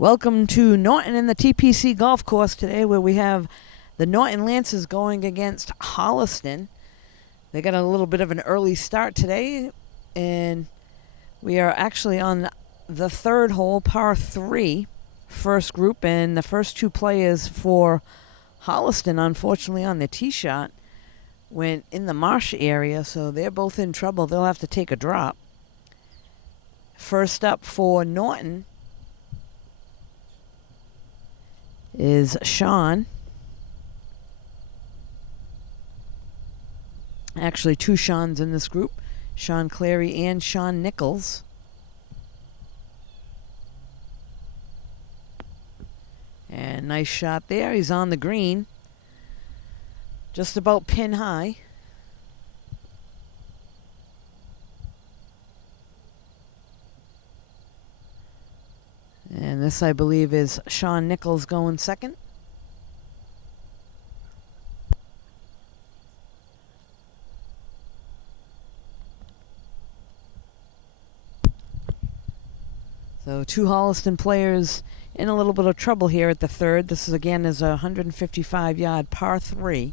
Welcome to Norton and the TPC Golf Course today, where we have the Norton Lancers going against Holliston. They got a little bit of an early start today, and we are actually on the third hole, par 3, first group, and the first two players for Holliston, unfortunately, on their tee shot, went in the marsh area, so they're both in trouble. They'll have to take a drop. First up for Norton is Sean. Actually, two Seans in this group, Sean Clary and Sean Nichols. And nice shot there. He's on the green, just about pin high. And this, I believe, is Sean Nichols going second. So two Holliston players in a little bit of trouble here at the third. This is again is a 155-yard par 3.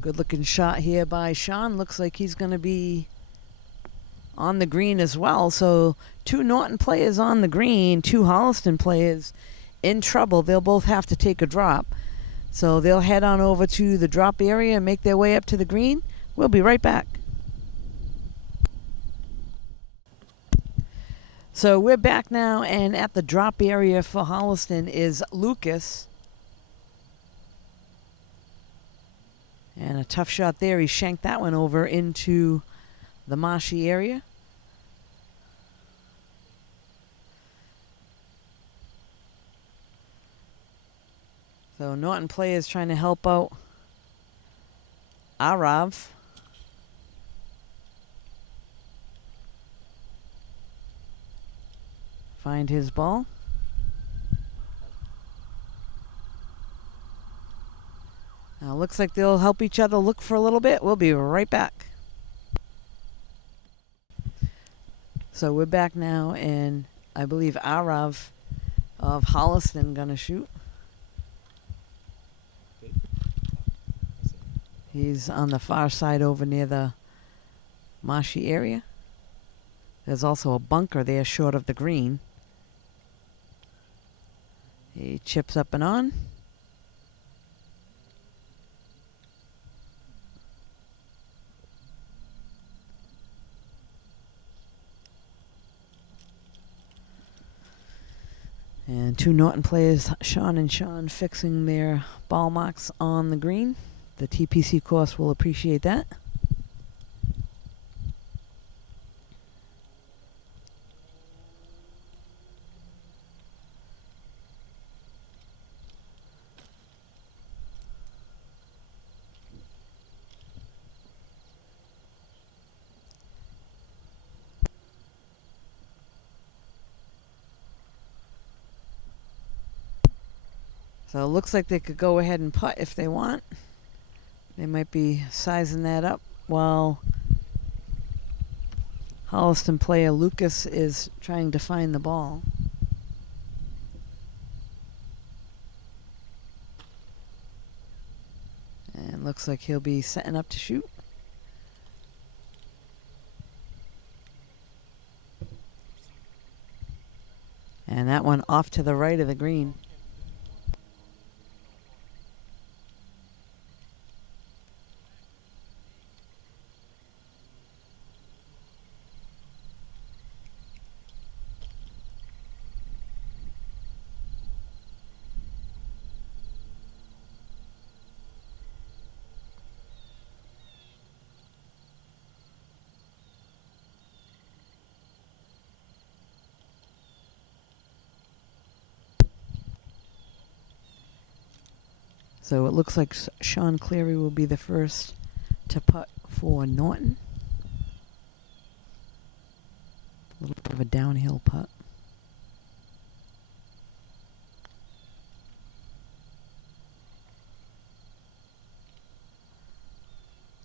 Good looking shot here by Sean. Looks like he's going to be on the green as well. So two Norton players on the green, two Holliston players in trouble. They'll both have to take a drop. So they'll head on over to the drop area and make their way up to the green. We'll be right back. So we're back now, and at the drop area for Holliston is Lucas. And a tough shot there. He shanked that one over into the marshy area. So Norton players trying to help out Arav. Find his ball. Now looks like they'll help each other look for a little bit. We'll be right back. So we're back now, and I believe Arav of Holliston gonna shoot. He's on the far side over near the marshy area. There's also a bunker there short of the green. He chips up and on. And two Norton players, Sean and Sean, fixing their ball marks on the green. The TPC course will appreciate that. So it looks like they could go ahead and putt if they want. They might be sizing that up while Holliston player Lucas is trying to find the ball. And looks like he'll be setting up to shoot. And that one off to the right of the green. So it looks like Sean Clary will be the first to putt for Norton. A little bit of a downhill putt.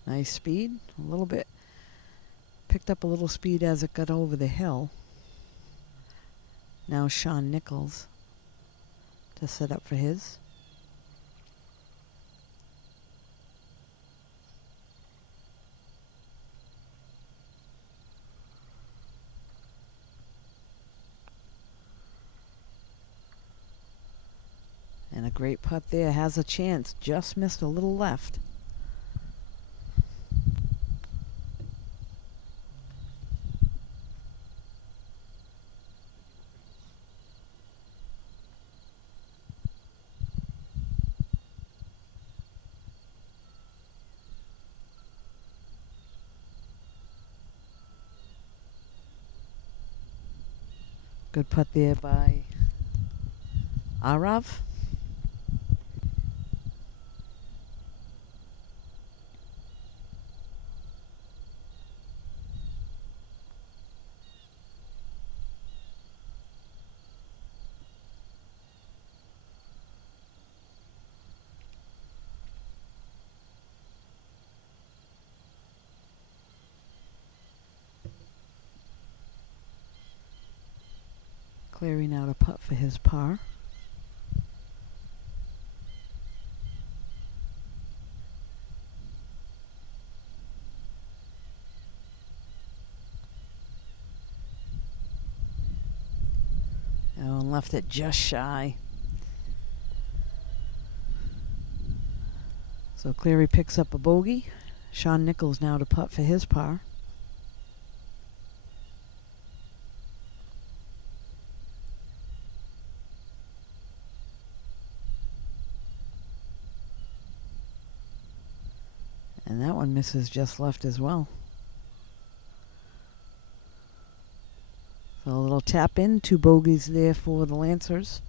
Nice speed, a little bit Picked up a little speed as it got over the hill. Now Sean Nichols to set up for his. And a great putt there. Has a chance. Just missed a little left. Good putt there by Arav. Clearing out a putt for his par. Oh, and left it just shy. So Cleary picks up a bogey. Sean Nichols now to putt for his par. And that one misses just left as well. So a little tap in, 2 bogeys there for the Lancers.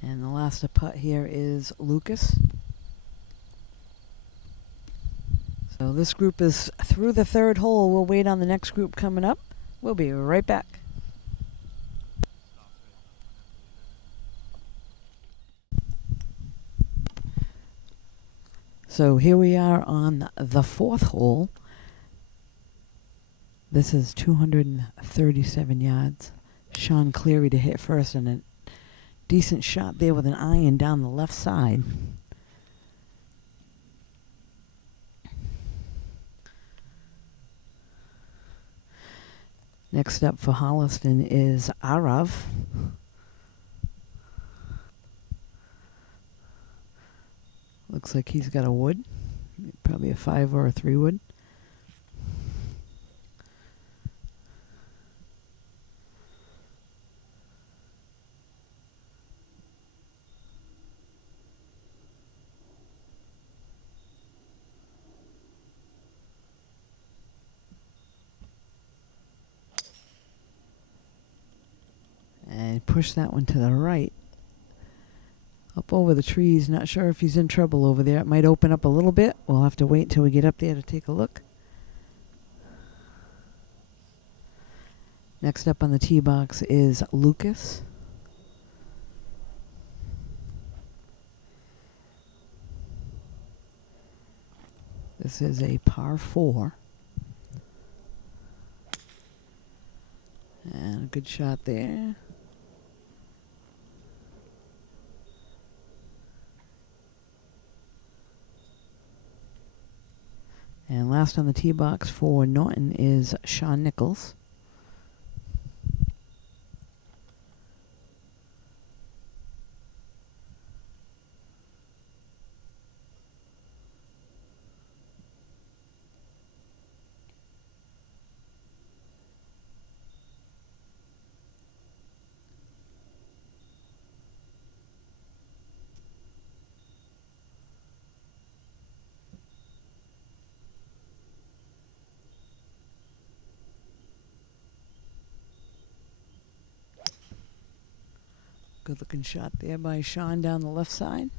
And the last to putt here is Lucas. So this group is through the 3rd hole. We'll wait on the next group coming up. We'll be right back. So here we are on the 4th hole. This is 237 yards. Sean Cleary to hit first, and a decent shot there with an iron down the left side. Next up for Holliston is Arav. Looks like he's got a wood, probably a 5 or a 3 wood. And push that one to the right. Up over the trees. Not sure if he's in trouble over there. It might open up a little bit. We'll have to wait till we get up there to take a look. Next up on the tee box is Lucas. This is a par 4. And a good shot there. And last on the tee box for Norton is Sean Nichols. Good looking shot there by Sean down the left side.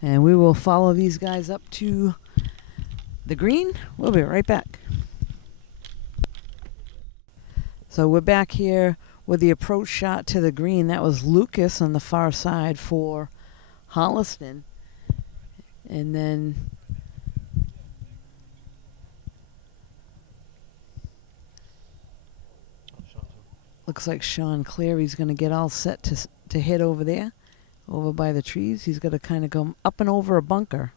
And we will follow these guys up to the green. We'll be right back. So we're back here with the approach shot to the green. That was Lucas on the far side for Holliston. And then looks like Sean Cleary's going to get all set to hit over there, over by the trees. He's going to kind of go up and over a bunker.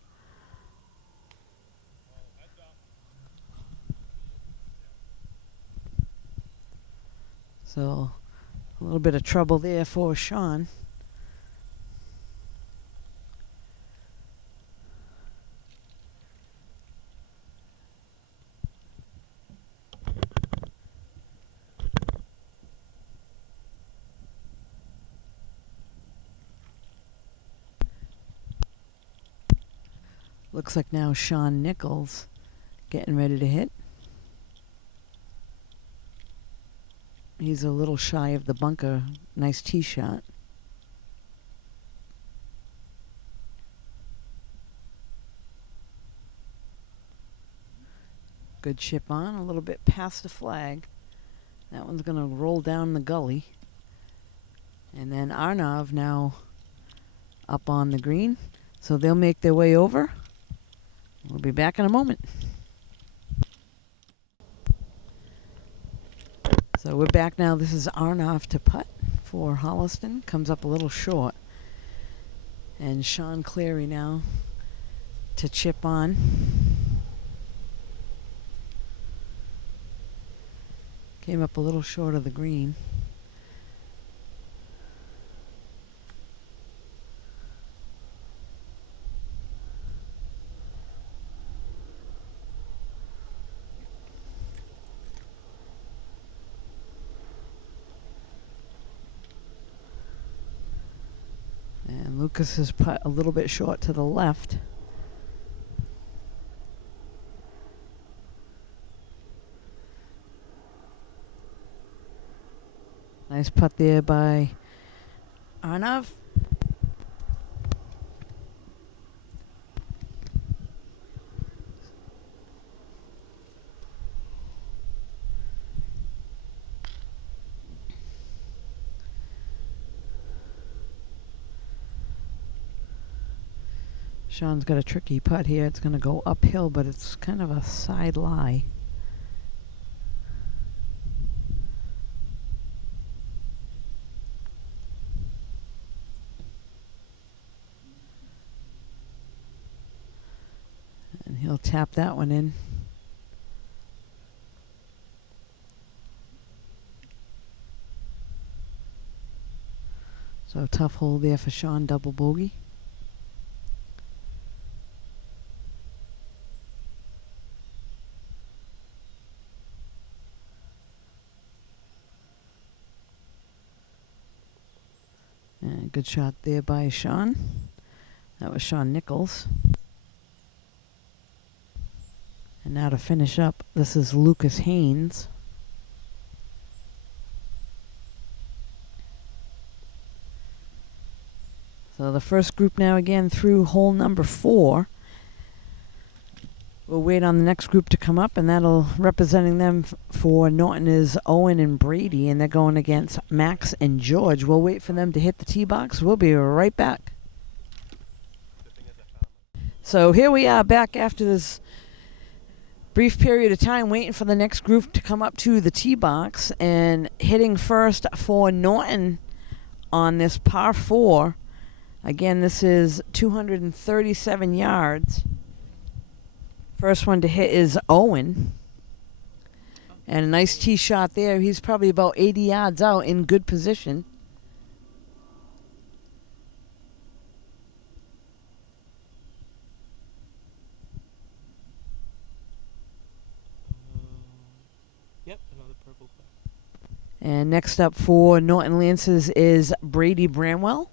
So a little bit of trouble there for Sean. Looks like now Sean Nichols getting ready to hit. He's a little shy of the bunker. Nice tee shot. Good chip on, a little bit past the flag. That one's going to roll down the gully. And then Arnav now up on the green. So they'll make their way over. We'll be back in a moment. So we're back now. This is Arnav to putt for Holliston. Comes up a little short. And Sean Cleary now to chip on. Came up a little short of the green. And Lucas is putt a little bit short to the left. Nice putt there by Arnav. Sean's got a tricky putt here. It's going to go uphill, but it's kind of a side lie. And he'll tap that one in. So tough hole there for Sean, double bogey. And good shot there by Sean. That was Sean Nichols. And now to finish up, this is Lucas Haynes. So the first group now again through hole number 4. We'll wait on the next group to come up, and that'll representing them for Norton is Owen and Brady, and they're going against Max and George. We'll wait for them to hit the tee box. We'll be right back. So here we are back after this brief period of time waiting for the next group to come up to the tee box, and hitting first for Norton on this par 4. Again, this is 237 yards. First one to hit is Owen. And a nice tee shot there. He's probably about 80 yards out in good position. Yep, another purple flag. And next up for Norton Lancers is Brady Bramwell.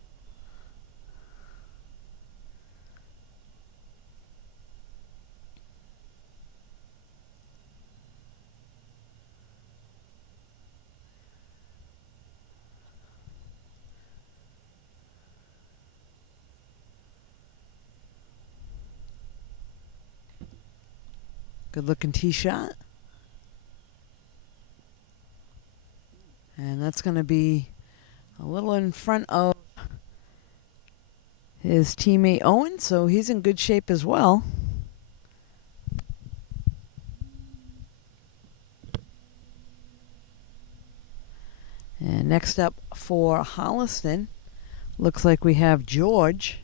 Good looking tee shot. And that's going to be a little in front of his teammate Owen, so he's in good shape as well. And next up for Holliston, looks like we have George.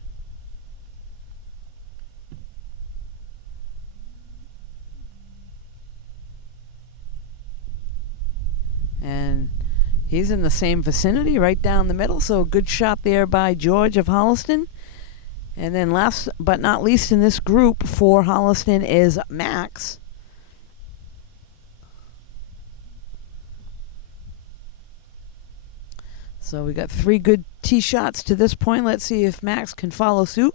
And he's in the same vicinity, right down the middle, so a good shot there by George of Holliston. And then last but not least in this group for Holliston is Max. So we got 3 good tee shots to this point. Let's see if Max can follow suit.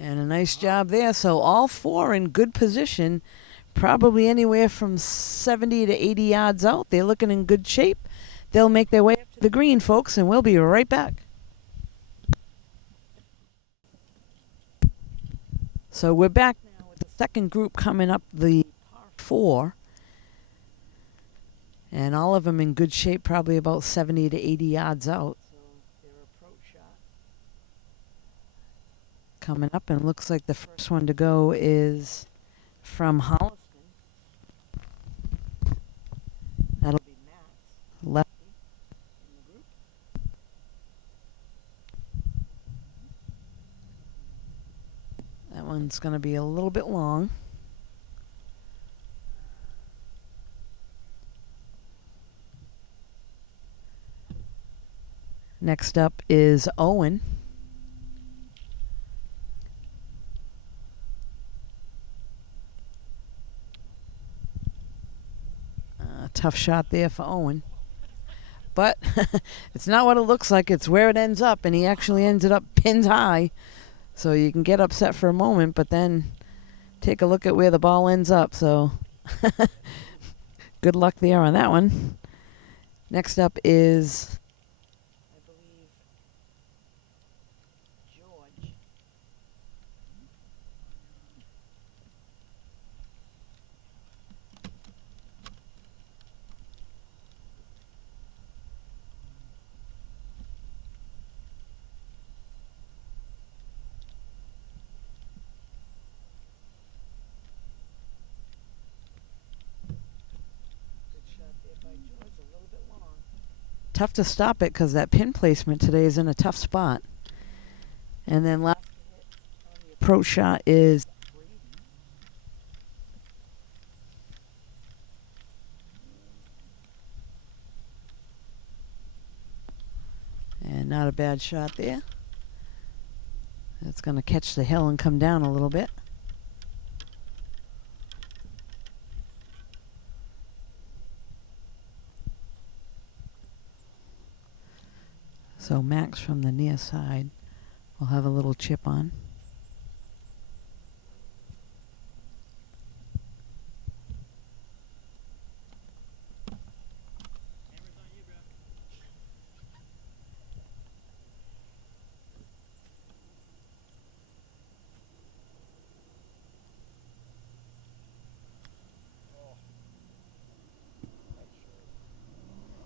And a nice job there. So all 4 in good position, probably anywhere from 70 to 80 yards out. They're looking in good shape. They'll make their way up to the green, folks, and we'll be right back. So we're back now with the second group coming up the par 4. And all of them in good shape, probably about 70 to 80 yards out. So their approach shot coming up, and looks like the first one to go is from Holliston. That'll be Max, lefty in the group. That one's going to be a little bit long. Next up is Owen. Tough shot there for Owen. But it's not what it looks like. It's where it ends up, and he actually ended up pins high. So you can get upset for a moment, but then take a look at where the ball ends up. So good luck there on that one. Next up is, I believe, George. Tough to stop it because that pin placement today is in a tough spot. And then last on the approach shot is and not a bad shot there. That's going to catch the hill and come down a little bit. So Max from the near side will have a little chip on.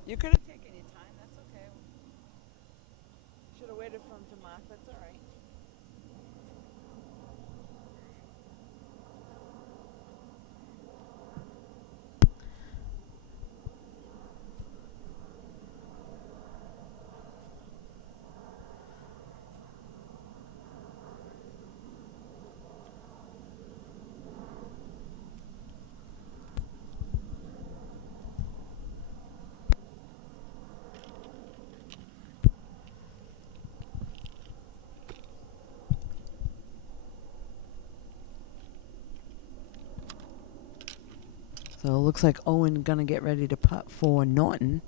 You could have taken your time, that's okay. Should have waited for him to mark, that's all right. So it looks like Owen gonna get ready to putt for Norton.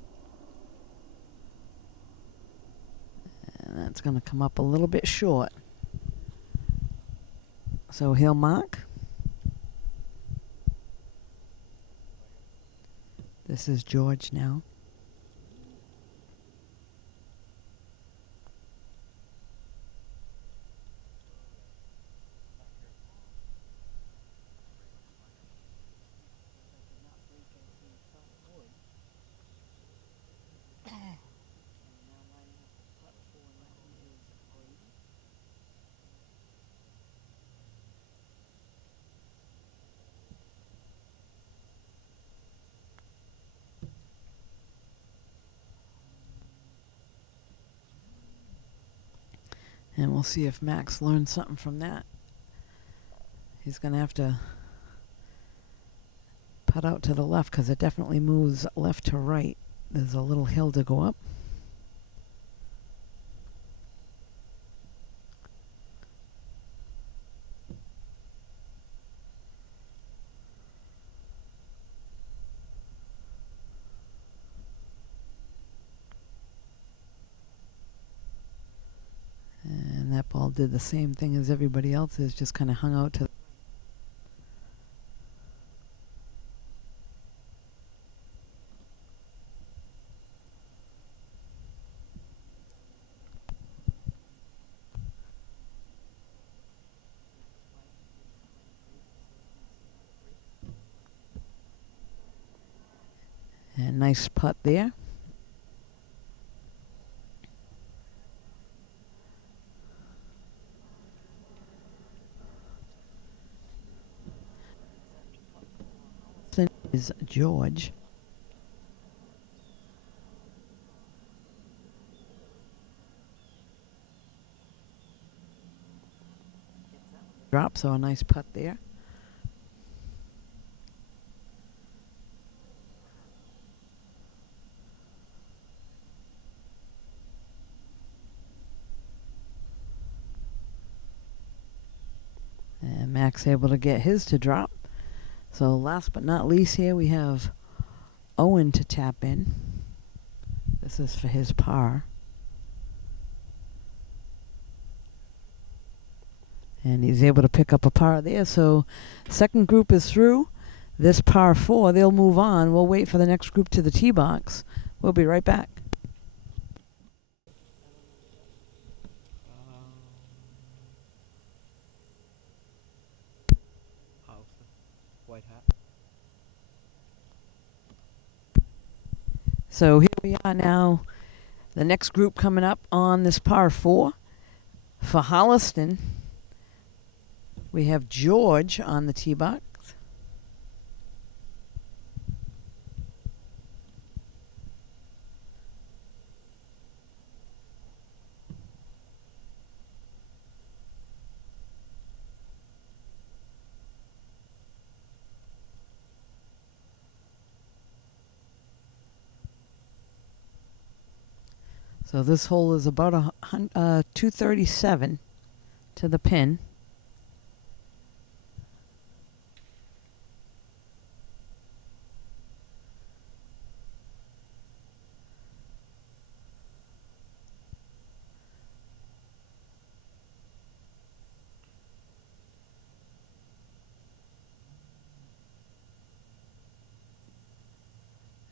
And that's gonna come up a little bit short. So he'll mark. This is George now. And we'll see if Max learns something from that. He's going to have to putt out to the left because it definitely moves left to right. There's a little hill to go up. And that ball did the same thing as everybody else's, just kind of hung out to. And nice putt there. Is George. Drop, so a nice putt there. And Max able to get his to drop. So last but not least here we have Owen to tap in. This is for his par. And he's able to pick up a par there. So second group is through. This par 4, they'll move on. We'll wait for the next group to the tee box. We'll be right back. Holliston. White hat. So here we are now. The next group coming up on this par 4. For Holliston, we have George on the tee box. So this hole is about 237 to the pin.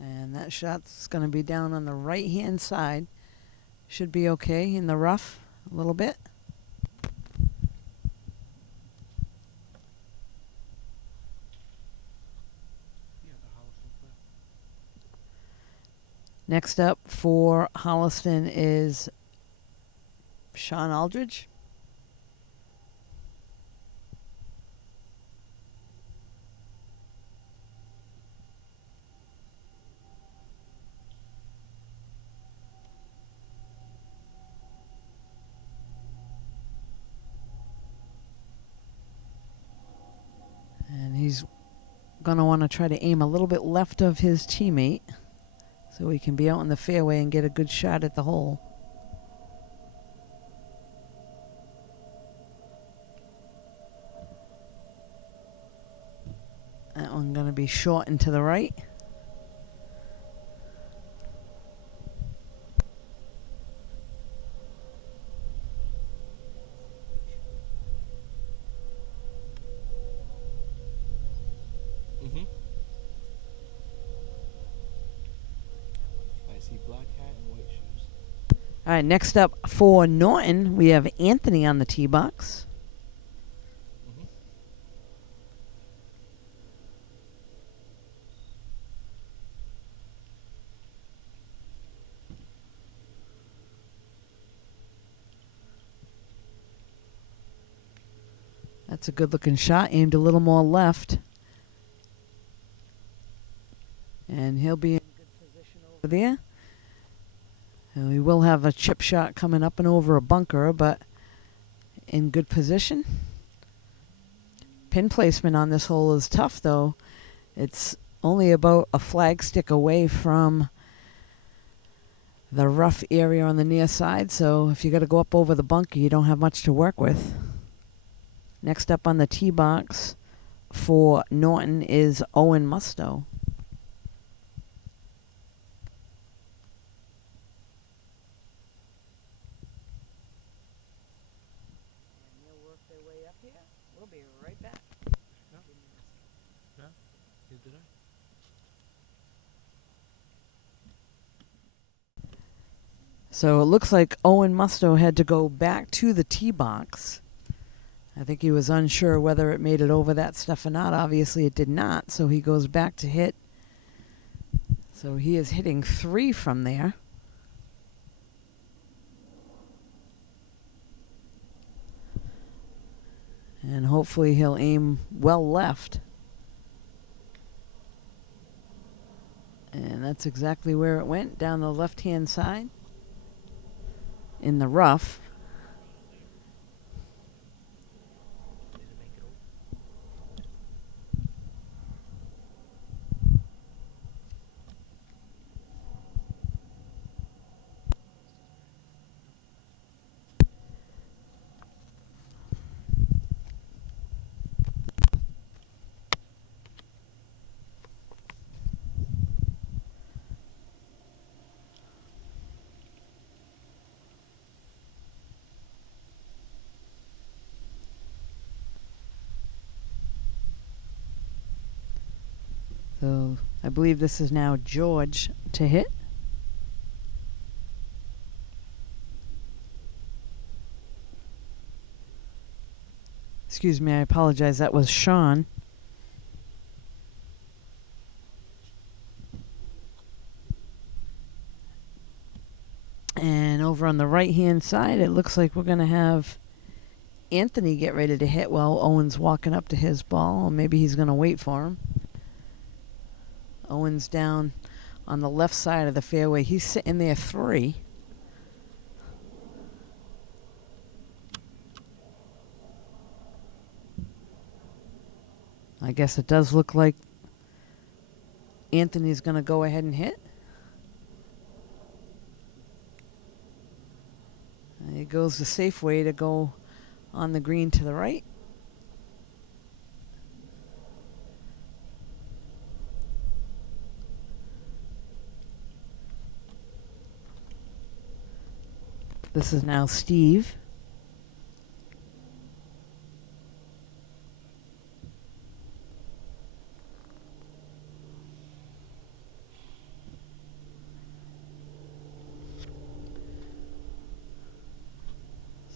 And that shot's going to be down on the right-hand side. Should be okay in the rough a little bit. Yeah, the Holliston player. Next up for Holliston is Sean Aldridge. And he's going to want to try to aim a little bit left of his teammate so he can be out in the fairway and get a good shot at the hole. That one going to be short and to the right. I see black hat and white shoes. All right, next up for Norton, we have Anthony on the tee box. That's a good looking shot, aimed a little more left. And he'll be in good position over there. And we will have a chip shot coming up and over a bunker, but in good position. Pin placement on this hole is tough, though. It's only about a flag stick away from the rough area on the near side, so if you got to go up over the bunker, you don't have much to work with. Next up on the tee box for Norton is Owen Musto. And they'll work their way up here. We'll be right back. Yeah, did I? So it looks like Owen Musto had to go back to the tee box. I think he was unsure whether it made it over that stuff or not. Obviously it did not, so he goes back to hit. So he is hitting 3 from there. And hopefully he'll aim well left. And that's exactly where it went, down the left-hand side in the rough. So I believe this is now George to hit. Excuse me, I apologize. That was Sean. And over on the right-hand side, it looks like we're going to have Anthony get ready to hit while Owen's walking up to his ball. Or maybe he's going to wait for him. Owen's down on the left side of the fairway. He's sitting there 3. I guess it does look like Anthony's going to go ahead and hit. And it goes the safe way to go on the green to the right. This is now Steve.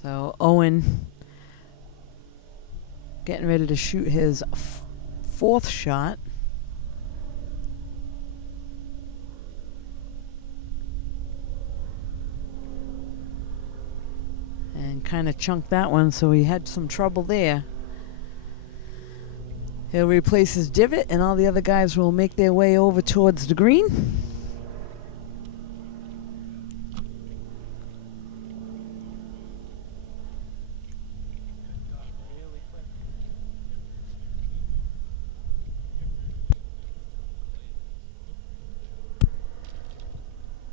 So Owen getting ready to shoot his 4th shot. And kind of chunked that one, so he had some trouble there. He'll replace his divot, and all the other guys will make their way over towards the green.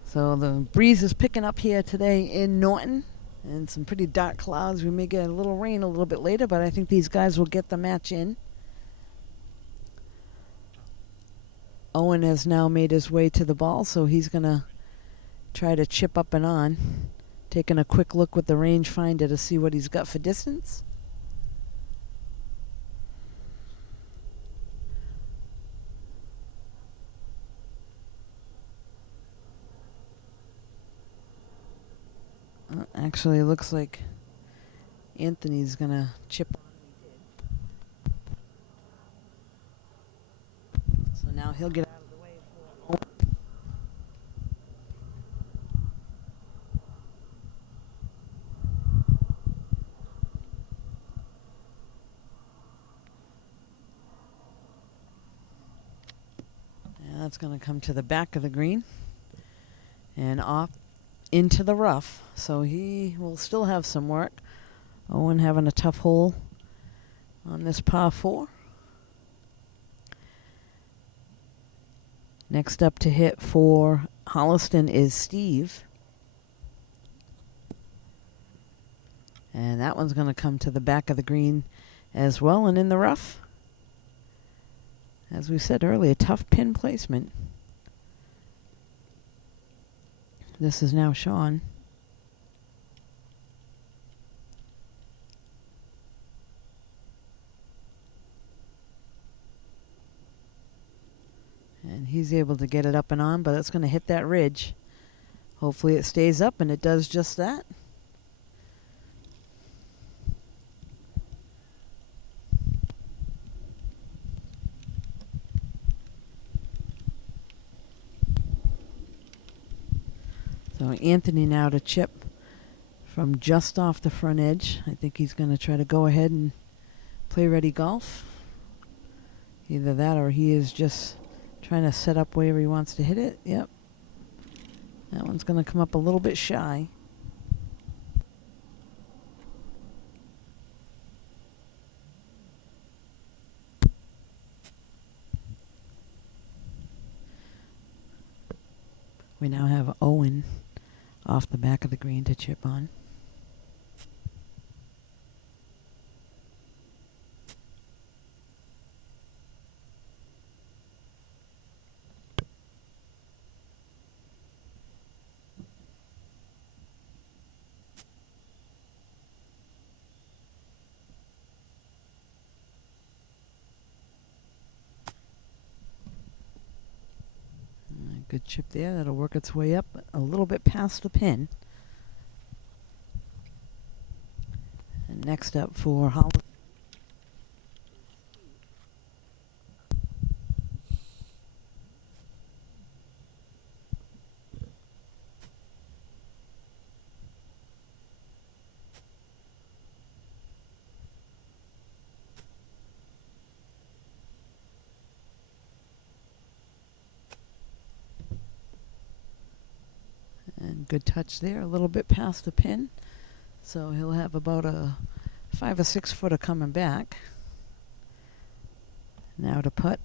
So the breeze is picking up here today in Norton, and some pretty dark clouds. We may get a little rain a little bit later, but I think these guys will get the match in. Owen has now made his way to the ball, so he's going to try to chip up and on. Taking a quick look with the rangefinder to see what he's got for distance. Actually, it looks like Anthony's going to chip on. So now he'll get out of the way for Owen. And that's going to come to the back of the green and off into the rough, so he will still have some work. Owen having a tough hole on this par 4. Next up to hit for Holliston is Steve. And that one's going to come to the back of the green as well and in the rough. As we said earlier, tough pin placement. This is now Sean. And he's able to get it up and on, but it's going to hit that ridge. Hopefully it stays up, and it does just that. So Anthony now to chip from just off the front edge. I think he's going to try to go ahead and play ready golf. Either that or he is just trying to set up wherever he wants to hit it. Yep. That one's going to come up a little bit shy. We now have Owen off the back of the green to chip on. Good chip there. That'll work its way up a little bit past the pin. And next up for Holliston. And good touch there, a little bit past the pin. So he'll have about a 5 or 6 footer coming back. Now to putt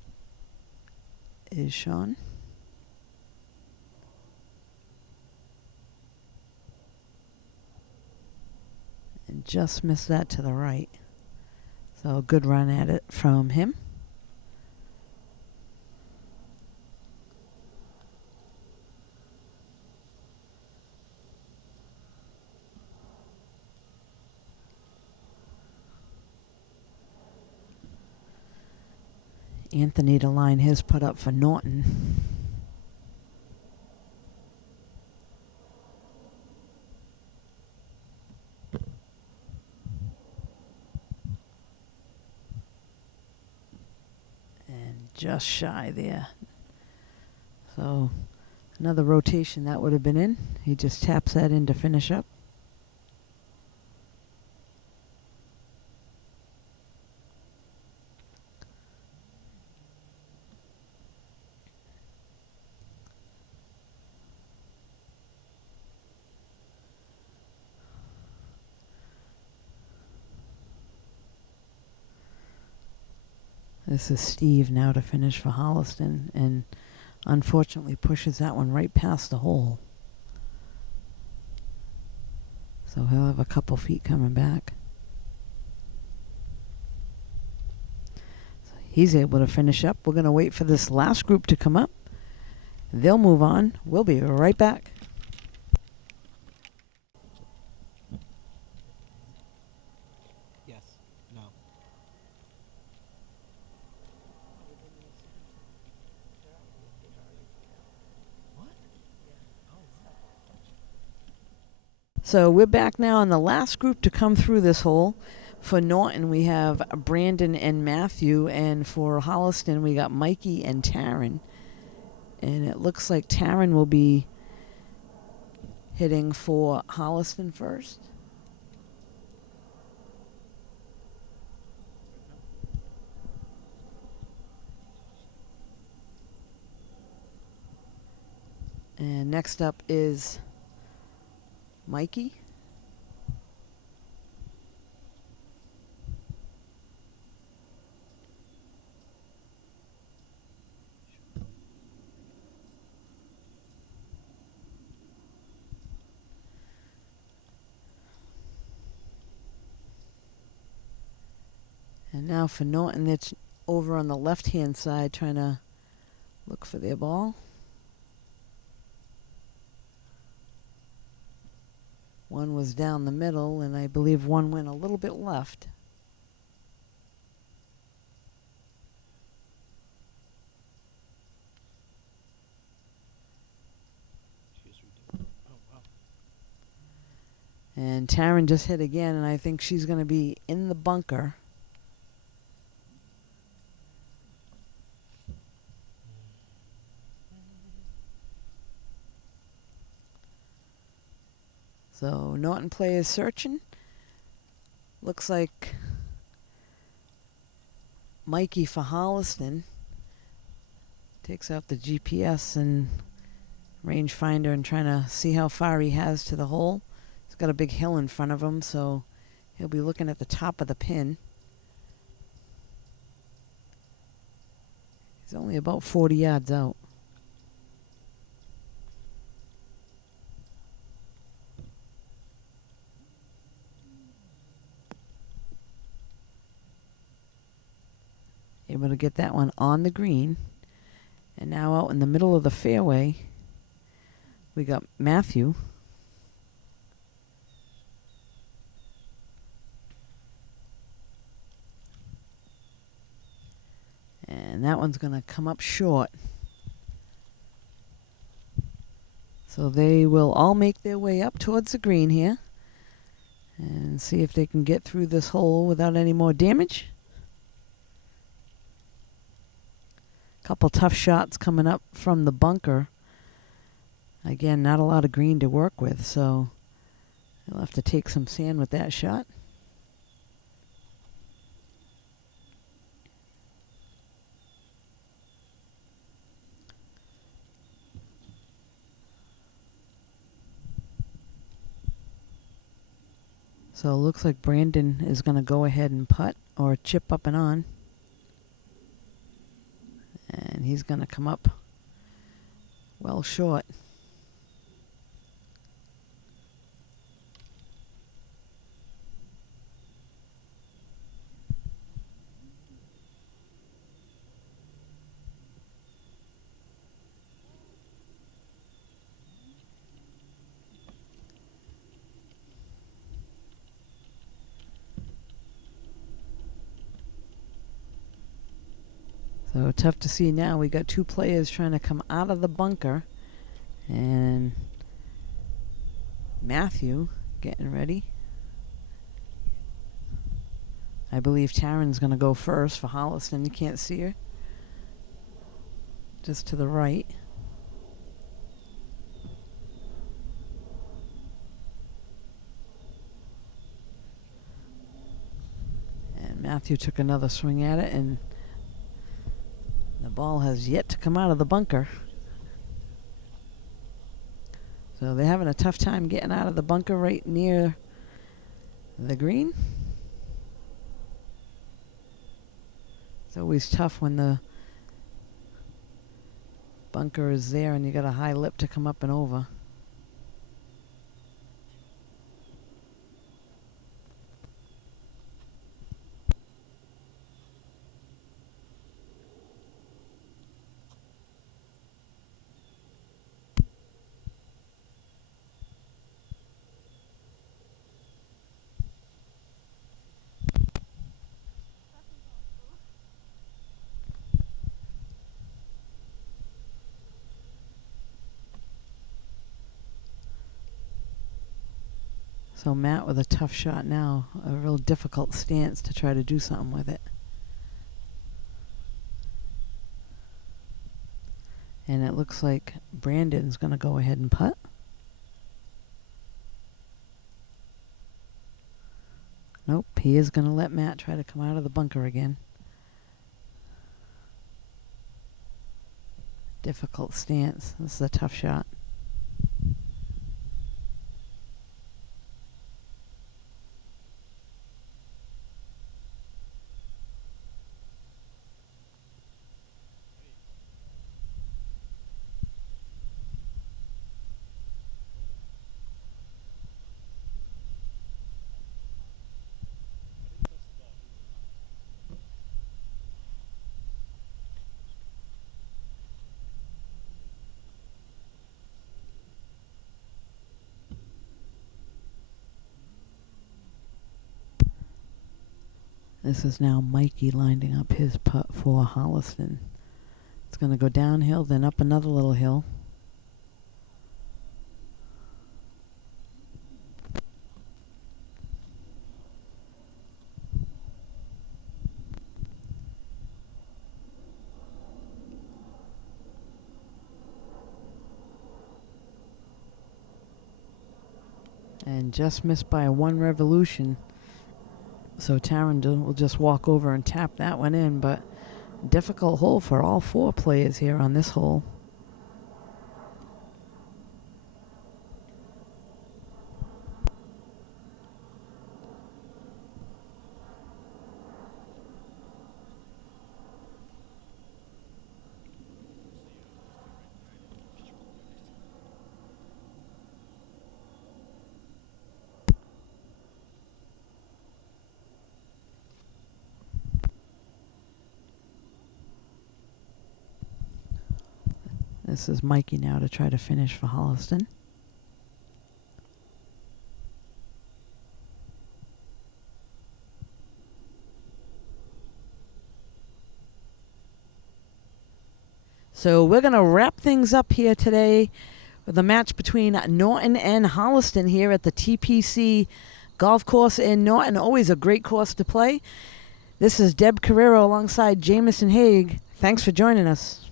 is Sean. And just missed that to the right. So a good run at it from him. Anthony to line his putt up for Norton. And just shy there. So another rotation that would have been in. He just taps that in to finish up. This is Steve now to finish for Holliston, and unfortunately pushes that one right past the hole. So he'll have a couple feet coming back. So he's able to finish up. We're going to wait for this last group to come up. They'll move on. We'll be right back. Yes. No. What? So we're back now on the last group to come through this hole. For Norton, we have Brandon and Matthew, and for Holliston, we got Mikey and Taryn. And it looks like Taryn will be hitting for Holliston first. And next up is Mikey. And now for Norton, it's over on the left-hand side trying to look for their ball. One was down the middle, and I believe one went a little bit left. And Taryn just hit again, and I think she's going to be in the bunker. So Norton players searching. Looks like Mikey for Holliston takes out the GPS and rangefinder and trying to see how far he has to the hole. He's got a big hill in front of him, so he'll be looking at the top of the pin. He's only about 40 yards out. Able to get that one on the green. And now out in the middle of the fairway, we got Matthew. And that one's going to come up short. So they will all make their way up towards the green here and see if they can get through this hole without any more damage. Couple tough shots coming up from the bunker. Again, not a lot of green to work with, so he'll have to take some sand with that shot. So it looks like Brandon is going to go ahead and putt or chip up and on. And he's going to come up well short. So tough to see now. We got two players trying to come out of the bunker. And Matthew getting ready. I believe Taryn's going to go first for Holliston. You can't see her. Just to the right. And Matthew took another swing at it, and the ball has yet to come out of the bunker. So they're having a tough time getting out of the bunker right near the green. It's always tough when the bunker is there and you got a high lip to come up and over. So Matt with a tough shot now, a real difficult stance to try to do something with it. And it looks like Brandon's going to go ahead and putt. Nope, he is going to let Matt try to come out of the bunker again. Difficult stance. This is a tough shot. This is now Mikey lining up his putt for Holliston. It's going to go downhill, then up another little hill. And just missed by one revolution. So Taryn will just walk over and tap that one in, but difficult hole for all four players here on this hole. This is Mikey now to try to finish for Holliston. So we're going to wrap things up here today with a match between Norton and Holliston here at the TPC Golf Course in Norton. Always a great course to play. This is Deb Carrero alongside Jamison Haig. Thanks for joining us.